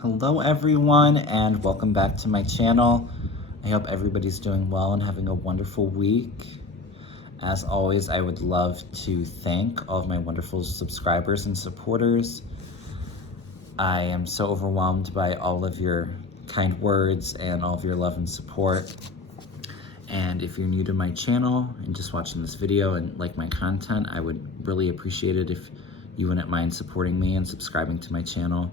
Hello everyone and welcome back to my channel. I hope everybody's doing well and having a wonderful week. As always, I would love to thank all of my wonderful subscribers and supporters. I am so overwhelmed by all of your kind words and all of your love and support. And if you're new to my channel and just watching this video and like my content, I would really appreciate it if you wouldn't mind supporting me and subscribing to my channel.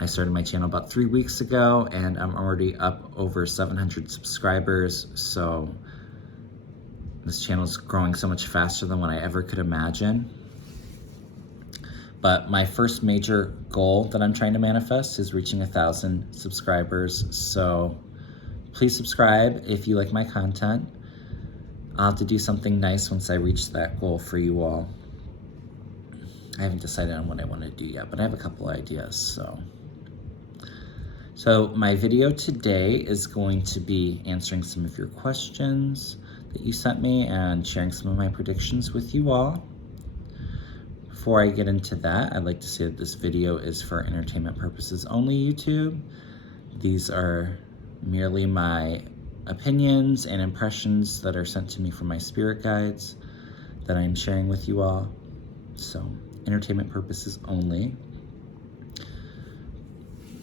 I started my channel about 3 weeks ago and I'm already up over 700 subscribers. So this channel is growing so much faster than what I ever could imagine. But my first major goal that I'm trying to manifest is reaching 1,000 subscribers. So please subscribe if you like my content. I'll have to do something nice once I reach that goal for you all. I haven't decided on what I want to do yet, but I have a couple ideas, So my video today is going to be answering some of your questions that you sent me and sharing some of my predictions with you all. Before I get into that, I'd like to say that this video is for entertainment purposes only, YouTube. These are merely my opinions and impressions that are sent to me from my spirit guides that I'm sharing with you all. So, entertainment purposes only.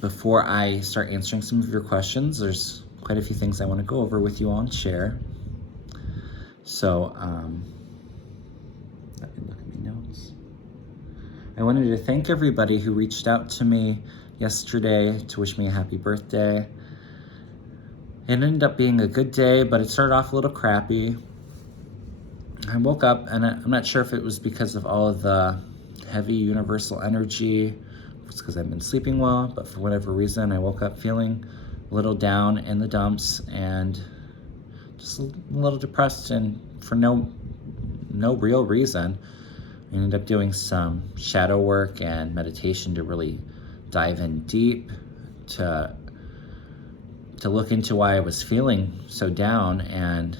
Before I start answering some of your questions, there's quite a few things I want to go over with you all and share. So, let me look at my notes. I wanted to thank everybody who reached out to me yesterday to wish me a happy birthday. It ended up being a good day, but it started off a little crappy. I woke up and I'm not sure if it was because of all of the heavy universal energy. It's because I've been sleeping well, but for whatever reason, I woke up feeling a little down in the dumps and just a little depressed, and for no real reason. I ended up doing some shadow work and meditation to really dive in deep to look into why I was feeling so down and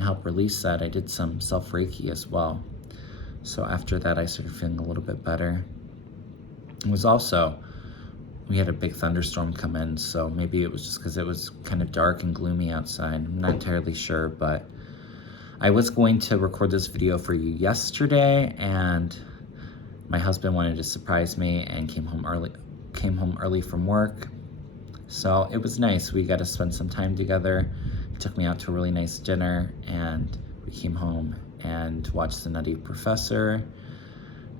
help release that. I did some self-Reiki as well. So after that, I started feeling a little bit better. It was also, we had a big thunderstorm come in, so maybe it was just because it was kind of dark and gloomy outside. I'm not entirely sure, but I was going to record this video for you yesterday, and my husband wanted to surprise me and came home early from work. So it was nice. We got to spend some time together. He took me out to a really nice dinner, and we came home and watched The Nutty Professor,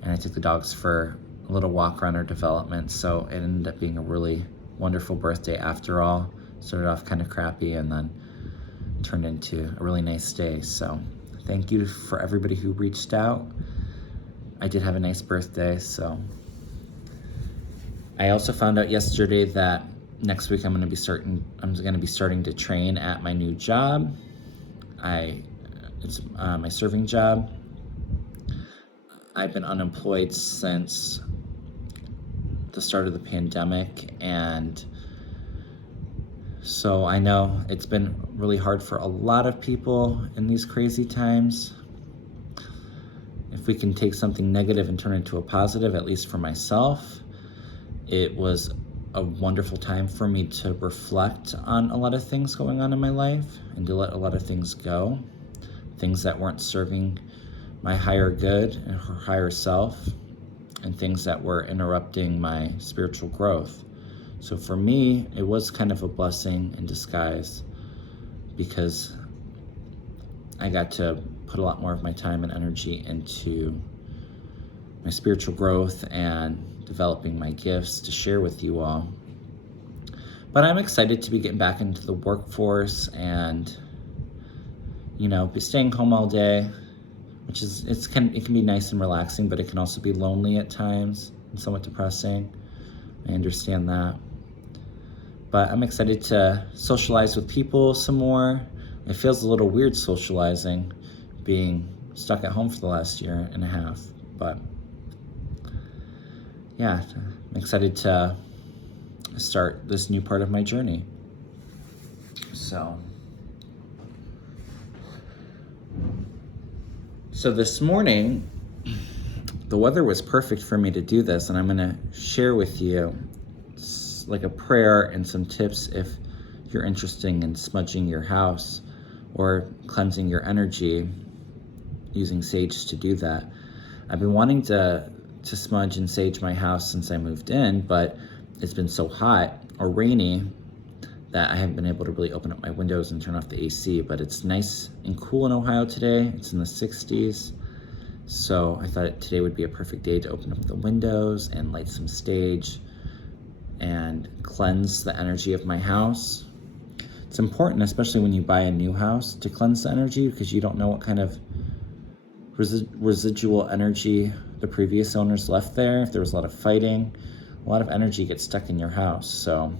and I took the dogs for a little walk around our development. So it ended up being a really wonderful birthday after all. Started off kind of crappy and then turned into a really nice day. So thank you for everybody who reached out. I did have a nice birthday. So I also found out yesterday that next week I'm going to be starting to train at my new job. It's my serving job. I've been unemployed since the start of the pandemic, and so I know it's been really hard for a lot of people in these crazy times. If we can take something negative and turn it into a positive, at least for myself, it was a wonderful time for me to reflect on a lot of things going on in my life and to let a lot of things go, things that weren't serving my higher good and her higher self, and things that were interrupting my spiritual growth. So for me, it was kind of a blessing in disguise because I got to put a lot more of my time and energy into my spiritual growth and developing my gifts to share with you all. But I'm excited to be getting back into the workforce and, be staying home all day, which is, it can be nice and relaxing, but it can also be lonely at times and somewhat depressing. I understand that. But I'm excited to socialize with people some more. It feels a little weird socializing, being stuck at home for the last year and a half. But yeah, I'm excited to start this new part of my journey. So this morning, the weather was perfect for me to do this, and I'm gonna share with you like a prayer and some tips if you're interested in smudging your house or cleansing your energy using sage to do that. I've been wanting to smudge and sage my house since I moved in, but it's been so hot or rainy that I haven't been able to really open up my windows and turn off the AC, but it's nice and cool in Ohio today. It's in the 60s. So I thought today would be a perfect day to open up the windows and light some sage and cleanse the energy of my house. It's important, especially when you buy a new house, to cleanse the energy because you don't know what kind of residual energy the previous owners left there. If there was a lot of fighting, a lot of energy gets stuck in your house. So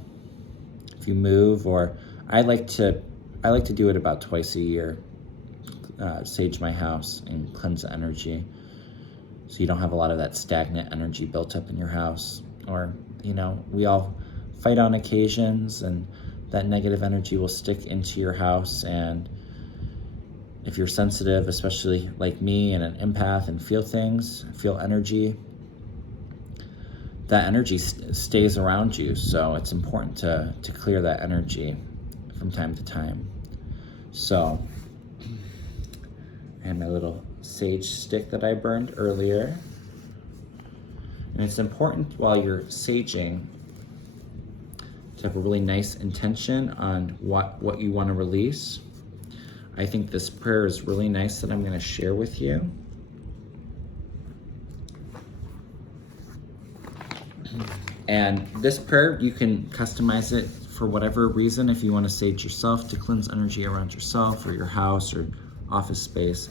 if you move, or I like to do it about twice a year, sage my house and cleanse the energy so you don't have a lot of that stagnant energy built up in your house. Or, we all fight on occasions and that negative energy will stick into your house. And if you're sensitive, especially like me and an empath and feel energy, that energy stays around you. So it's important to clear that energy from time to time. So I have my little sage stick that I burned earlier. And it's important while you're saging to have a really nice intention on what you want to release. I think this prayer is really nice that I'm going to share with you. And this prayer, you can customize it for whatever reason. If you want to sage yourself to cleanse energy around yourself or your house or office space.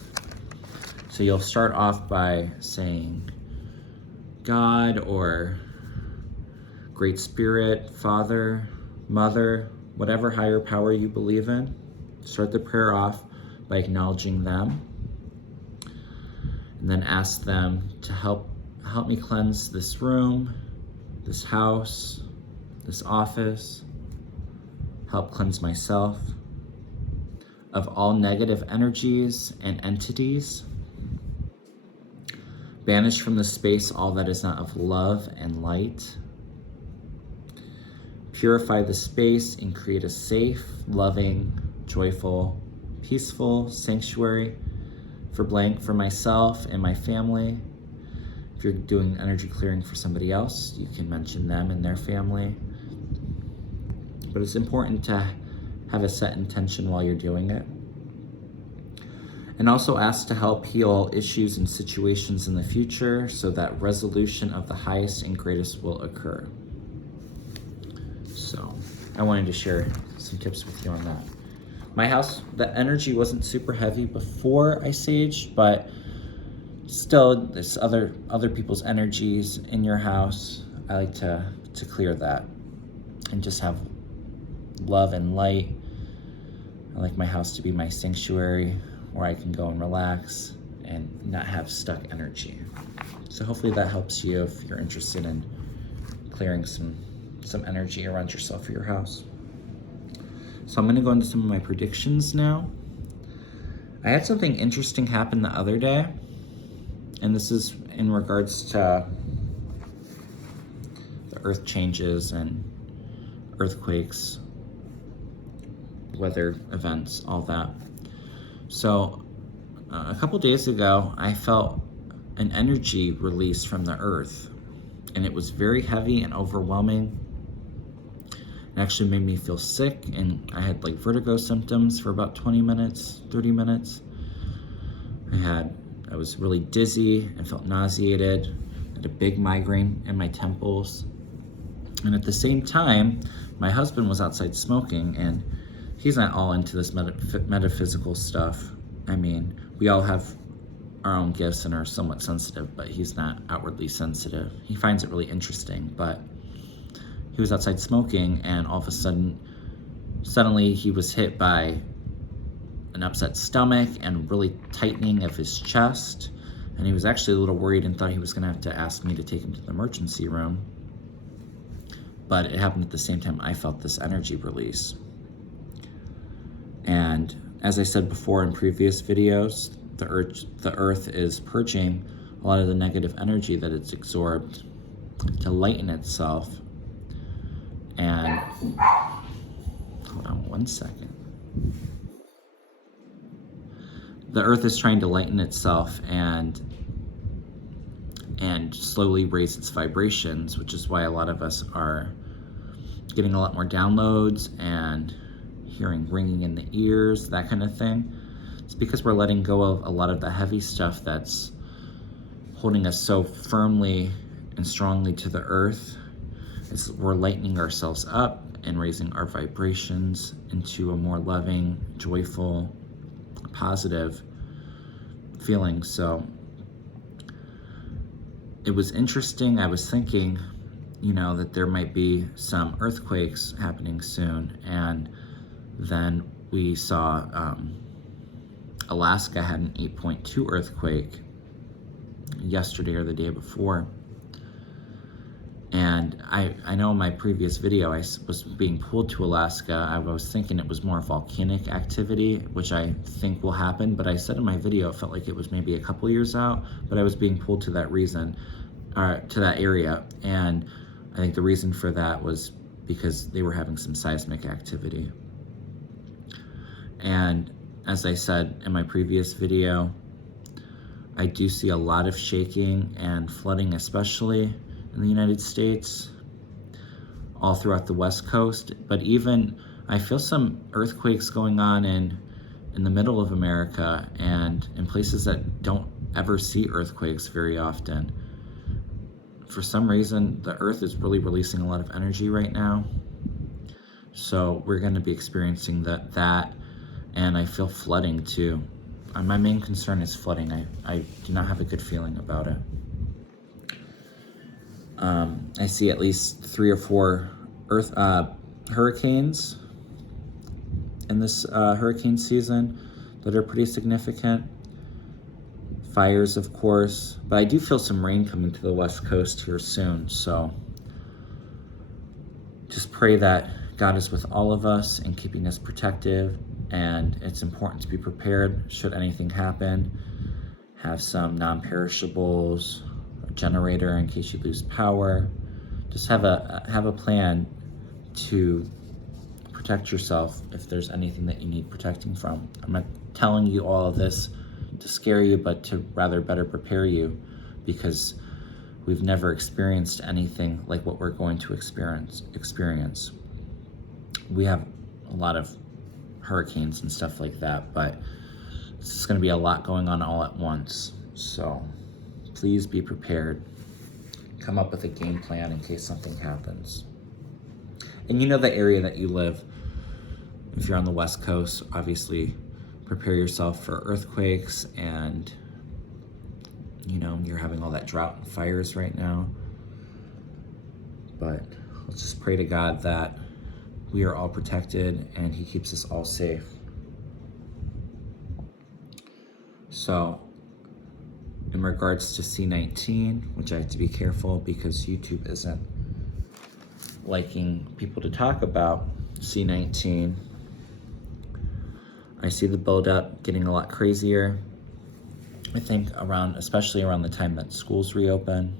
So you'll start off by saying, God or Great Spirit, Father, Mother, whatever higher power you believe in. Start the prayer off by acknowledging them. And then ask them to help me cleanse this room, this house, this office. Help cleanse myself of all negative energies and entities. Banish from the space all that is not of love and light. Purify the space and create a safe, loving, joyful, peaceful sanctuary for myself and my family. If you're doing energy clearing for somebody else, you can mention them and their family. But it's important to have a set intention while you're doing it. And also ask to help heal issues and situations in the future so that resolution of the highest and greatest will occur. So I wanted to share some tips with you on that. My house, the energy wasn't super heavy before I saged, but still there's other people's energies in your house. I like to clear that and just have love and light. I like my house to be my sanctuary where I can go and relax and not have stuck energy. So hopefully that helps you if you're interested in clearing some energy around yourself or your house. So I'm gonna go into some of my predictions now. I had something interesting happen the other day, and this is in regards to the earth changes and earthquakes, weather events, all that. So a couple days ago, I felt an energy release from the earth, and it was very heavy and overwhelming. It actually made me feel sick, and I had like vertigo symptoms for about 20 minutes, 30 minutes. I was really dizzy and felt nauseated. I had a big migraine in my temples. And at the same time, my husband was outside smoking, and he's not all into this metaphysical stuff. I mean, we all have our own gifts and are somewhat sensitive, but he's not outwardly sensitive. He finds it really interesting, but he was outside smoking, and all of a suddenly he was hit by an upset stomach and really tightening of his chest. And he was actually a little worried and thought he was gonna have to ask me to take him to the emergency room. But it happened at the same time I felt this energy release. And as I said before in previous videos, the earth is purging a lot of the negative energy that it's absorbed to lighten itself And hold on one second. The earth is trying to lighten itself and slowly raise its vibrations, which is why a lot of us are getting a lot more downloads and hearing ringing in the ears, that kind of thing. It's because we're letting go of a lot of the heavy stuff that's holding us so firmly and strongly to the earth. We're lightening ourselves up and raising our vibrations into a more loving, joyful, positive feeling. So it was interesting. I was thinking, that there might be some earthquakes happening soon. And then we saw Alaska had an 8.2 earthquake yesterday or the day before. And I know in my previous video, I was being pulled to Alaska. I was thinking it was more volcanic activity, which I think will happen. But I said in my video, it felt like it was maybe a couple years out, but I was being pulled to that to that area. And I think the reason for that was because they were having some seismic activity. And as I said in my previous video, I do see a lot of shaking and flooding, especially in the United States, all throughout the West Coast. But even I feel some earthquakes going on in the middle of America and in places that don't ever see earthquakes very often. For some reason, the earth is really releasing a lot of energy right now. So we're going to be experiencing that, and I feel flooding too. My main concern is flooding. I do not have a good feeling about it. I see at least 3 or 4 hurricanes in this hurricane season that are pretty significant. Fires, of course, but I do feel some rain coming to the West Coast here soon. So just pray that God is with all of us and keeping us protected. And it's important to be prepared should anything happen. Have some non-perishables, a generator in case you lose power. Just have a plan to protect yourself if there's anything that you need protecting from. I'm not telling you all of this to scare you, but to rather better prepare you, because we've never experienced anything like what we're going to experience. We have a lot of hurricanes and stuff like that, but it's going to be a lot going on all at once. So please be prepared. Come up with a game plan in case something happens. And the area that you live. If you're on the West Coast, obviously prepare yourself for earthquakes, and you're having all that drought and fires right now. But let's just pray to God that we are all protected and He keeps us all safe. So in regards to C19, which I have to be careful because YouTube isn't liking people to talk about C19, I see the buildup getting a lot crazier. I think especially around the time that schools reopen.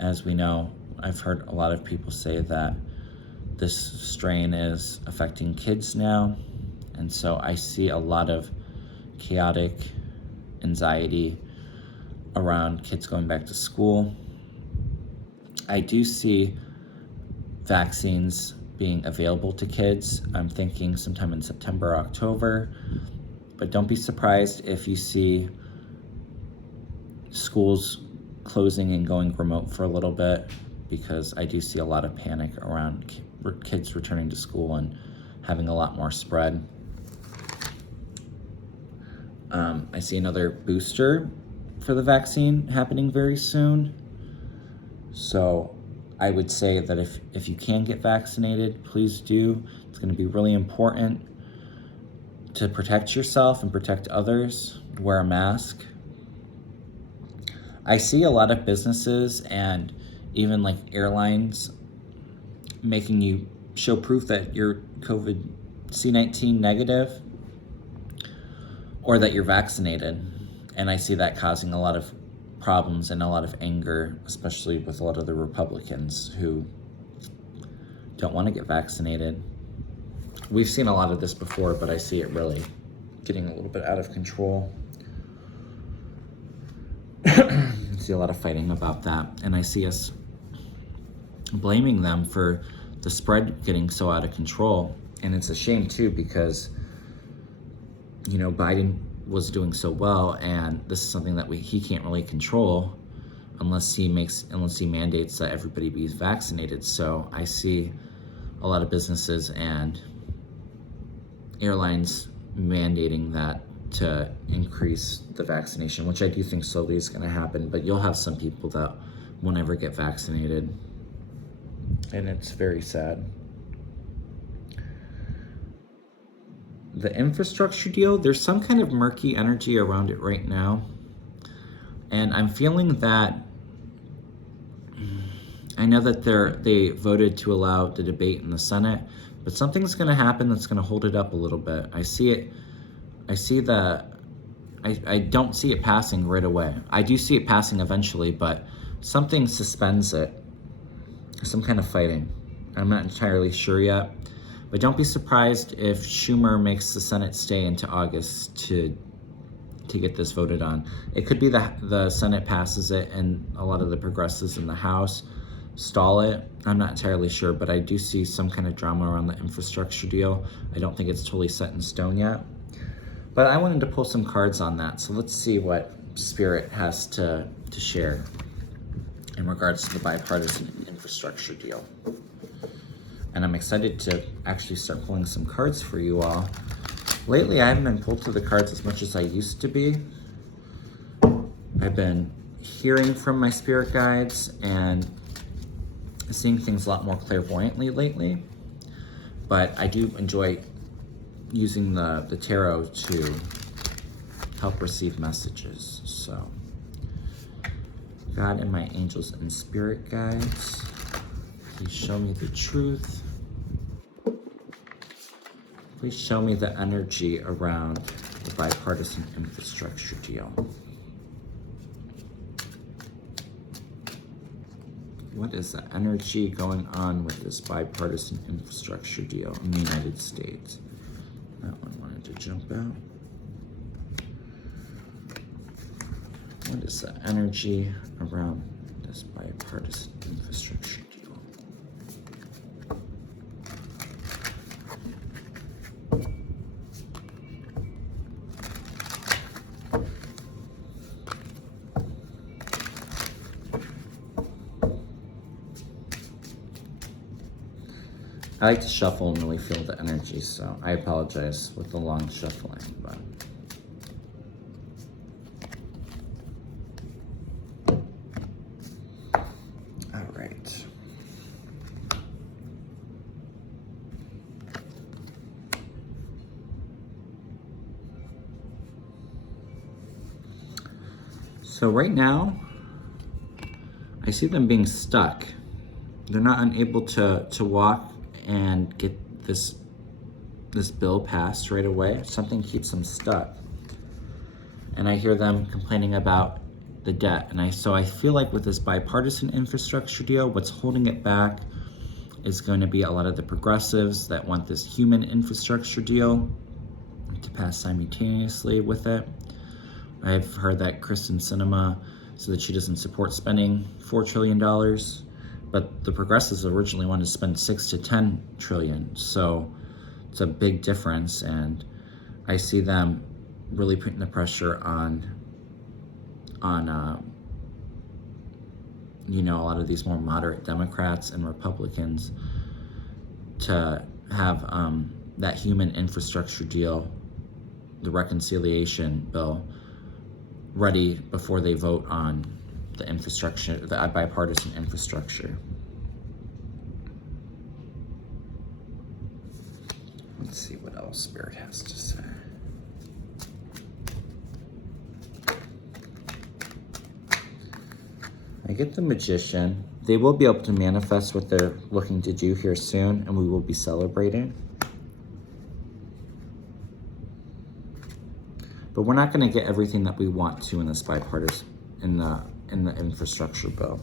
As we know, I've heard a lot of people say that this strain is affecting kids now. And so I see a lot of chaotic anxiety around kids going back to school. I do see vaccines being available to kids. I'm thinking sometime in September or October. But don't be surprised if you see schools closing and going remote for a little bit, because I do see a lot of panic around kids returning to school and having a lot more spread. I see another booster for the vaccine happening very soon. So I would say that if you can get vaccinated, please do. It's going to be really important to protect yourself and protect others. Wear a mask. I see a lot of businesses and even like airlines making you show proof that you're COVID C19 negative or that you're vaccinated. And I see that causing a lot of problems and a lot of anger, especially with a lot of the Republicans who don't want to get vaccinated. We've seen a lot of this before, but I see it really getting a little bit out of control. I see a lot of fighting about that, and I see us blaming them for the spread getting so out of control. And it's a shame too, because Biden was doing so well, and this is something that he can't really control unless he mandates that everybody be vaccinated. So I see a lot of businesses and airlines mandating that to increase the vaccination, which I do think slowly is going to happen, but you'll have some people that won't ever get vaccinated, and it's very sad. The infrastructure deal, there's some kind of murky energy around it right now, and I'm feeling that, I know that they voted to allow the debate in the Senate, but something's going to happen that's going to hold it up a little bit. I don't see it passing right away. I do see it passing eventually, but something suspends it. Some kind of fighting. I'm not entirely sure yet, but don't be surprised if Schumer makes the Senate stay into August to get this voted on. It could be the Senate passes it and a lot of the progressives in the House stall it. I'm not entirely sure, but I do see some kind of drama around the infrastructure deal. I don't think it's totally set in stone yet. But I wanted to pull some cards on that, so let's see what Spirit has to share in regards to the bipartisan infrastructure deal. And I'm excited to actually start pulling some cards for you all. Lately, I haven't been pulled to the cards as much as I used to be. I've been hearing from my spirit guides and seeing things a lot more clairvoyantly lately. But I do enjoy using the tarot to help receive messages. So, God and my angels and spirit guides, please show me the truth. Please show me the energy around the bipartisan infrastructure deal. What is the energy going on with this bipartisan infrastructure deal in the United States? That one wanted to jump out. What is the energy around this bipartisan infrastructure deal? I like to shuffle and really feel the energy, so I apologize with the long shuffling, but all right. So right now, I see them being stuck. They're not unable to walk and get this bill passed right away. Something keeps them stuck. And I hear them complaining about the debt. And so I feel like with this bipartisan infrastructure deal, what's holding it back is going to be a lot of the progressives that want this human infrastructure deal to pass simultaneously with it. I've heard that Kristen Sinema said that she doesn't support spending $4 trillion. But the progressives originally wanted to spend 6 to 10 trillion. So it's a big difference. And I see them really putting the pressure on a lot of these more moderate Democrats and Republicans to have that human infrastructure deal, the reconciliation bill, ready before they vote on the infrastructure, the bipartisan infrastructure. Let's see what else Spirit has to say. I get the Magician. They will be able to manifest what they're looking to do here soon, and we will be celebrating. But we're not going to get everything that we want to in this bipartisan, in the infrastructure bill.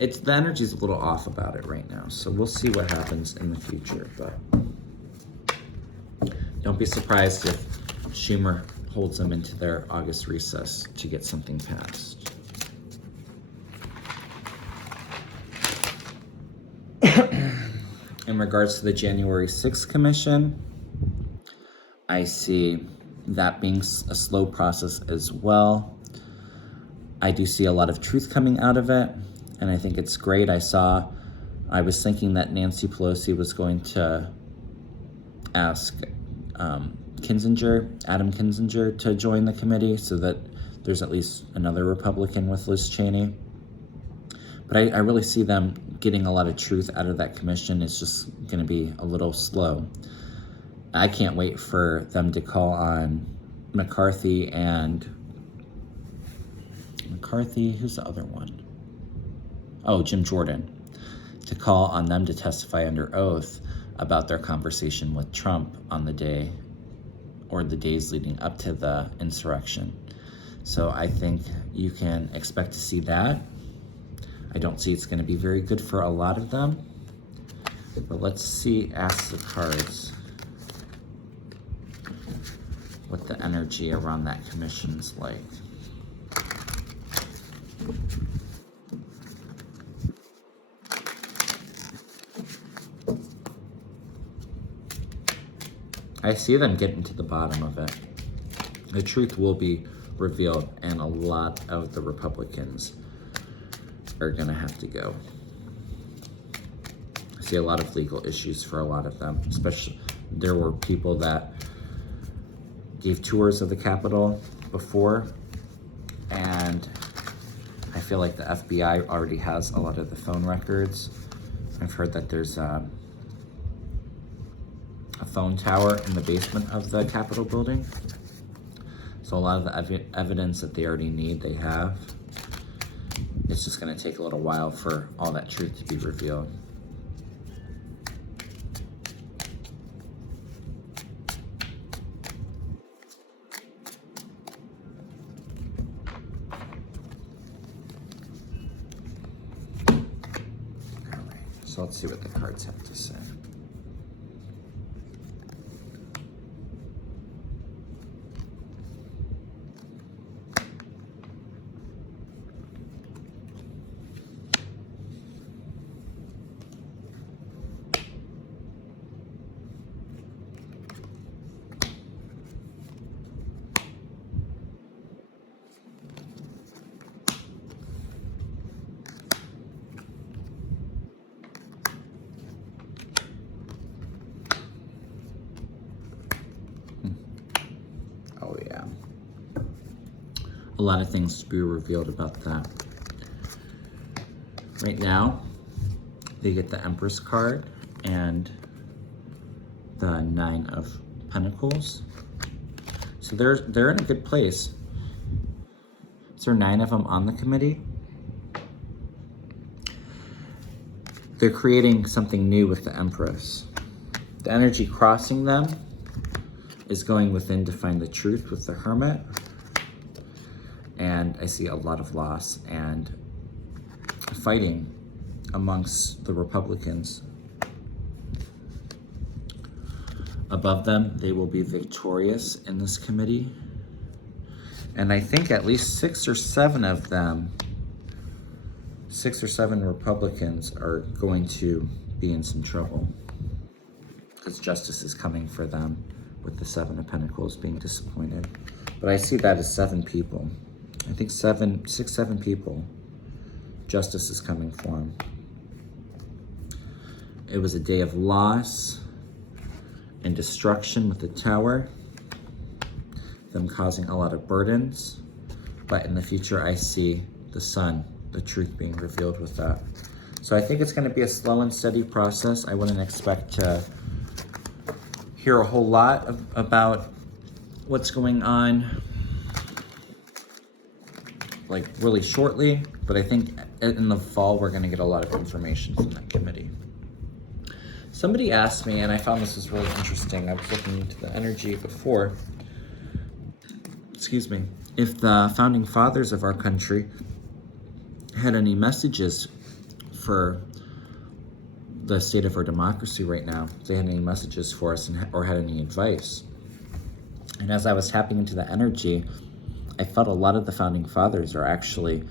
the energy's a little off about it right now. So we'll see what happens in the future. But don't be surprised if Schumer holds them into their August recess to get something passed. In regards to the January 6th commission, I see that being a slow process as well. I do see a lot of truth coming out of it, and I think it's great. I was thinking that Nancy Pelosi was going to ask Adam Kinzinger to join the committee so that there's at least another Republican with Liz Cheney. But I really see them getting a lot of truth out of that commission. It's just going to be a little slow. I can't wait for them to call on McCarthy, who's the other one? Oh, Jim Jordan, to call on them to testify under oath about their conversation with Trump on the day or the days leading up to the insurrection. So I think you can expect to see that. I don't see it's going to be very good for a lot of them. But let's see, ask the cards what the energy around that commission's like. I see them getting to the bottom of it. The truth will be revealed, and a lot of the Republicans are gonna have to go. I see a lot of legal issues for a lot of them, especially there were people that gave tours of the Capitol before, and I feel like the FBI already has a lot of the phone records. I've heard that there's a phone tower in the basement of the Capitol building. So a lot of the evidence that they already need, they have. It's just gonna take a little while for all that truth to be revealed. All right, so let's see what the cards have to say. Oh yeah. A lot of things to be revealed about that. Right now, they get the Empress card and the Nine of Pentacles. So they're in a good place. Is there 9 of them on the committee? They're creating something new with the Empress. The energy crossing them is going within to find the truth with the Hermit. And I see a lot of loss and fighting amongst the Republicans. Above them, they will be victorious in this committee. And I think at least 6 or 7 of them, 6 or 7 Republicans are going to be in some trouble because justice is coming for them with the 7 of Pentacles being disappointed. But I see that as 7 people. I think 6, 7 people, justice is coming for them. It was a day of loss and destruction with the Tower, them causing a lot of burdens. But in the future, I see the Sun, the truth being revealed with that. So I think it's going to be a slow and steady process. I wouldn't expect to hear a whole lot about what's going on like really shortly, but I think in the fall we're going to get a lot of information from that committee. Somebody asked me, and I found this was really interesting. I was looking into the energy before. Excuse me. If the founding fathers of our country had any messages for the state of our democracy right now, if they had any messages for us or had any advice. And as I was tapping into the energy, I felt a lot of the founding fathers are actually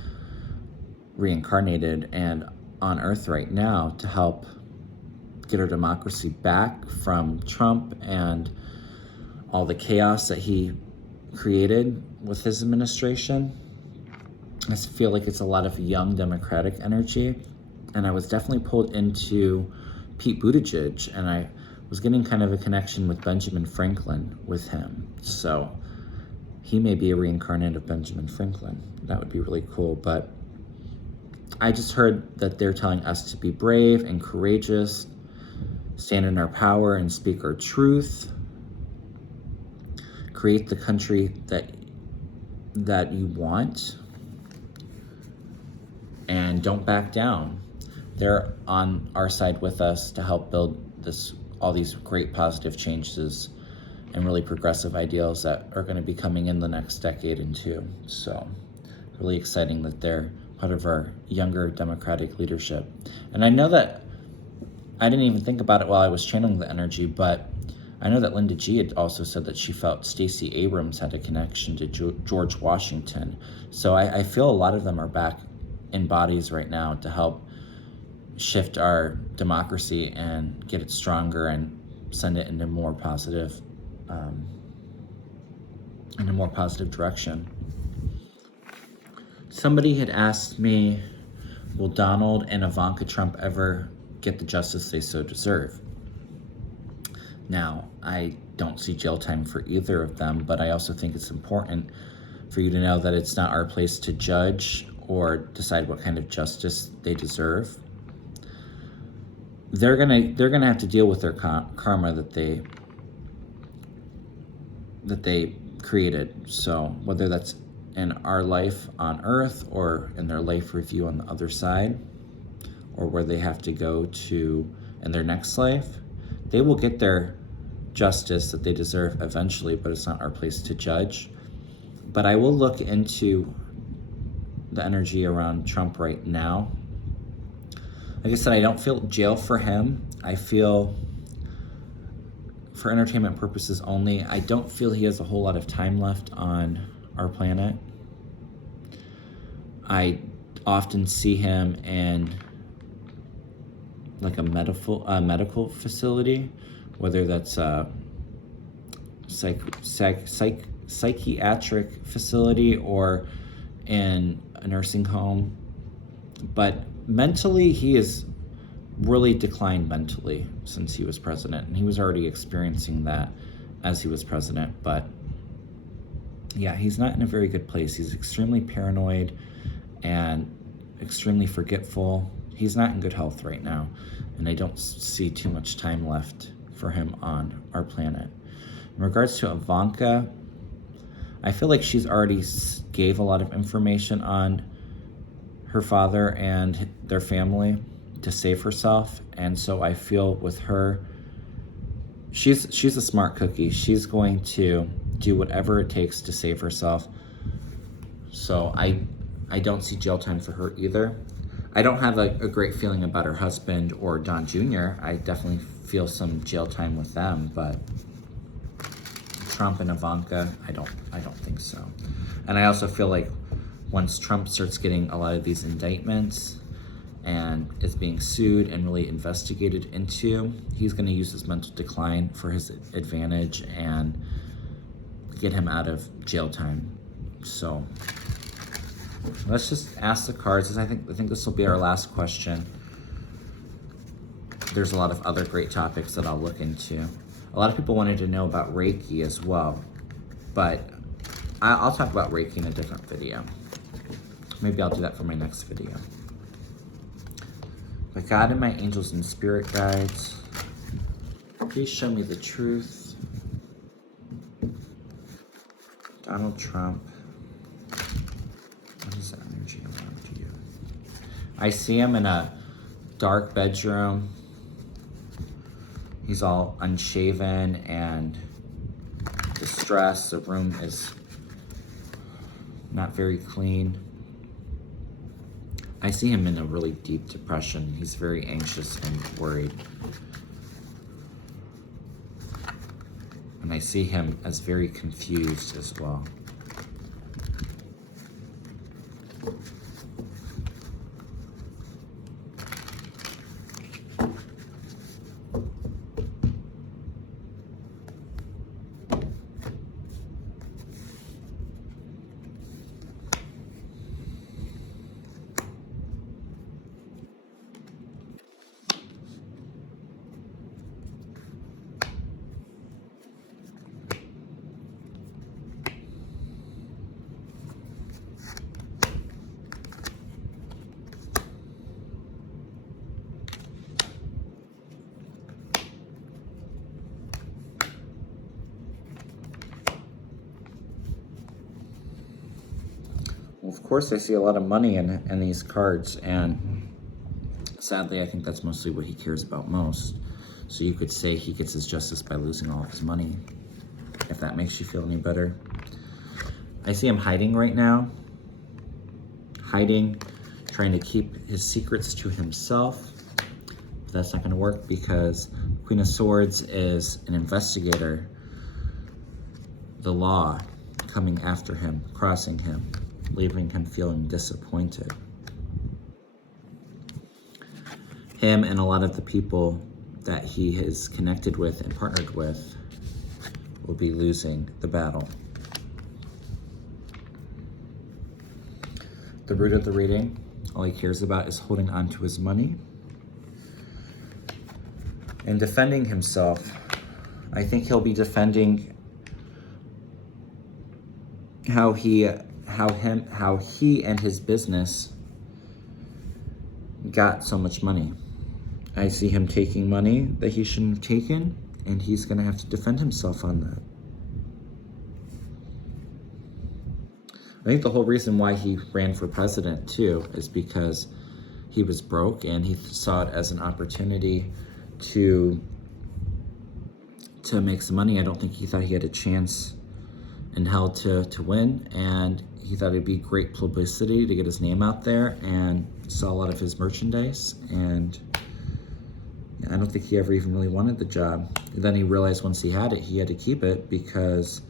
reincarnated and on Earth right now to help get our democracy back from Trump and all the chaos that he created with his administration. I feel like it's a lot of young Democratic energy, and I was definitely pulled into Pete Buttigieg, and I was getting kind of a connection with Benjamin Franklin with him. So he may be a reincarnate of Benjamin Franklin. That would be really cool. But I just heard that they're telling us to be brave and courageous, stand in our power and speak our truth, create the country that you want, and don't back down. They're on our side with us to help build all these great positive changes and really progressive ideals that are going to be coming in the next decade and two. So really exciting that they're part of our younger Democratic leadership. And I know that I didn't even think about it while I was channeling the energy, but I know that Linda G had also said that she felt Stacey Abrams had a connection to George Washington. So I feel a lot of them are back in bodies right now to help shift our democracy and get it stronger and send it in a more positive direction. Somebody had asked me, will Donald and Ivanka Trump ever get the justice they so deserve? Now, I don't see jail time for either of them, but I also think it's important for you to know that it's not our place to judge or decide what kind of justice they deserve. They're gonna have to deal with their karma that they created. So whether that's in our life on Earth or in their life review on the other side, or where they have to go to in their next life, they will get their justice that they deserve eventually, but it's not our place to judge. But I will look into the energy around Trump right now. Like I said, I don't feel jail for him. I feel, for entertainment purposes only, I don't feel he has a whole lot of time left on our planet. I often see him in like a medical facility, whether that's a psychiatric facility or in a nursing home. But mentally, he has really declined mentally since he was president, and he was already experiencing that as he was president. But yeah, he's not in a very good place. He's extremely paranoid and extremely forgetful. He's not in good health right now, and I don't see too much time left for him on our planet. In regards to Ivanka, I feel like she's already gave a lot of information on her father and their family to save herself, and so I feel with her, she's a smart cookie. She's going to do whatever it takes to save herself. So I don't see jail time for her either. I don't have a great feeling about her husband or Don Jr. I definitely feel some jail time with them, but Trump and Ivanka, I don't think so. And I also feel like once Trump starts getting a lot of these indictments and is being sued and really investigated into, he's going to use his mental decline for his advantage and get him out of jail time. So let's just ask the cards. I think this will be our last question. There's a lot of other great topics that I'll look into. A lot of people wanted to know about Reiki as well, but I'll talk about Reiki in a different video. Maybe I'll do that for my next video. But God and my angels and spirit guides, please show me the truth. Donald Trump. What is the energy around you? I see him in a dark bedroom. He's all unshaven and distressed. The room is not very clean. I see him in a really deep depression. He's very anxious and worried. And I see him as very confused as well. Well, of course, I see a lot of money in these cards, and sadly, I think that's mostly what he cares about most. So you could say he gets his justice by losing all of his money, if that makes you feel any better. I see him hiding right now. Hiding, trying to keep his secrets to himself. But that's not going to work because Queen of Swords is an investigator. The law coming after him, crossing him, leaving him feeling disappointed. Him and a lot of the people that he is connected with and partnered with will be losing the battle. The root of the reading, all he cares about is holding on to his money and defending himself. I think he'll be defending how he and his business got so much money. I see him taking money that he shouldn't have taken, and he's gonna have to defend himself on that. I think the whole reason why he ran for president too is because he was broke and he saw it as an opportunity to make some money. I don't think he thought he had a chance in hell to win, and he thought it'd be great publicity to get his name out there and sell a lot of his merchandise. And I don't think he ever even really wanted the job. And then he realized once he had it, he had to keep it because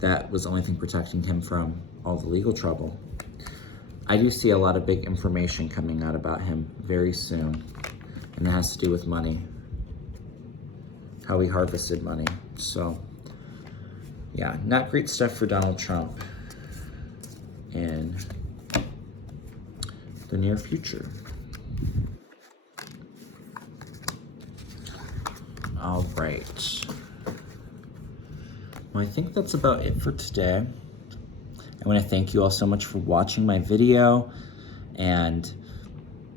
that was the only thing protecting him from all the legal trouble. I do see a lot of big information coming out about him very soon, and it has to do with money, how he harvested money. So yeah, not great stuff for Donald Trump in the near future. All right. Well, I think that's about it for today. I want to thank you all so much for watching my video. And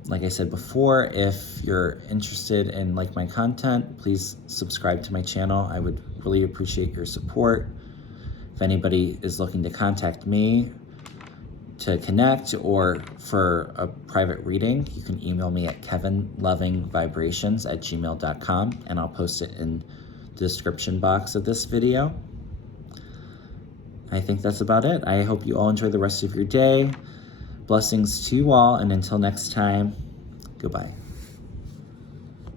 like I said before, if you're interested in my content, please subscribe to my channel. I would really appreciate your support. If anybody is looking to contact me to connect or for a private reading, you can email me at kevinlovingvibrations@gmail.com, and I'll post it in the description box of this video. I think that's about it. I hope you all enjoy the rest of your day. Blessings to you all, and until next time, goodbye.